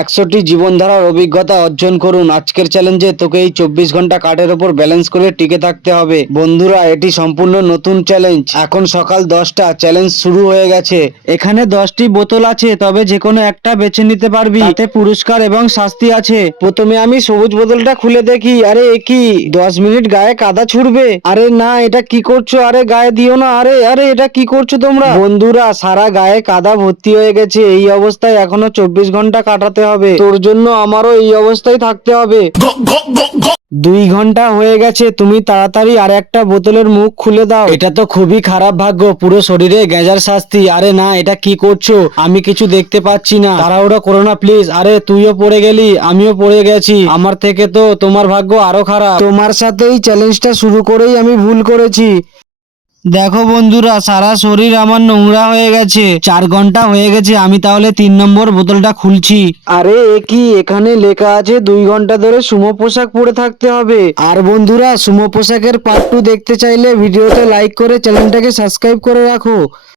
100টি জীবনধারার অভিজ্ঞতা অর্জন করুন। আজকের চ্যালেঞ্জে তোকে এই 24 ঘন্টা কাঠের ওপর ব্যালেন্স করে টিকে থাকতে হবে। বন্ধুরা, এটি সম্পূর্ণ নতুন চ্যালেঞ্জ। এখন সকাল 10টা, চ্যালেঞ্জ শুরু হয়ে গেছে। এখানে 10টি বোতল আছে, তবে যে কোনো একটা বেছে নিতে পারবি। তাতে পুরস্কার এবং শাস্তি আছে। প্রথমে আমি সবুজ বোতলটা খুলে দেখি। আরে এ কি, 10 মিনিট গায়ে কাদা ছুড়বে? আরে না, এটা কি করছো? আরে গায়ে দিও না। আরে আরে এটা কি করছো তোমরা? বন্ধুরা, সারা গায়ে কাদা ভর্তি হয়ে গেছে। এই অবস্থায় এখনো 24 ঘন্টা কাটাতে হবে। তোর জন্য আমারও এই অবস্থায় থাকতে হবে। 2 ঘন্টা হয়ে গেছে, তুমি তাড়াতাড়ি আর একটা বোতলের মুখ খুলে দাও। এটা তো খুবই খারাপ ভাগ্য, পুরো শরীরে গেঁজার শাস্তি। আরে না, এটা কি করছো? আমি কিছু দেখতে পাচ্ছি না। তাড়াহুড়ো করো না প্লিজ। আরে তুইও পড়ে গেলি, আমিও পড়ে গেছি। আমার থেকে তো তোমার ভাগ্য আরো খারাপ। তোমার সাথে এই চ্যালেঞ্জটা শুরু করেই আমি ভুল করেছি। দেখো বন্ধুরা, সারা শরীর আমার নোংরা হয়ে গেছে। 4 ঘন্টা হয়ে গেছে, আমি তাহলে 3 নম্বর বোতলটা খুলছি। আরে এ কি, এখানে লেখা আছে 2 ঘন্টা ধরে সুমো পোশাক পরে থাকতে হবে। আর বন্ধুরা, সুমো পোশাকের পার্ট 2 দেখতে চাইলে ভিডিওতে লাইক করে চ্যানেলটাকে সাবস্ক্রাইব করে রাখো।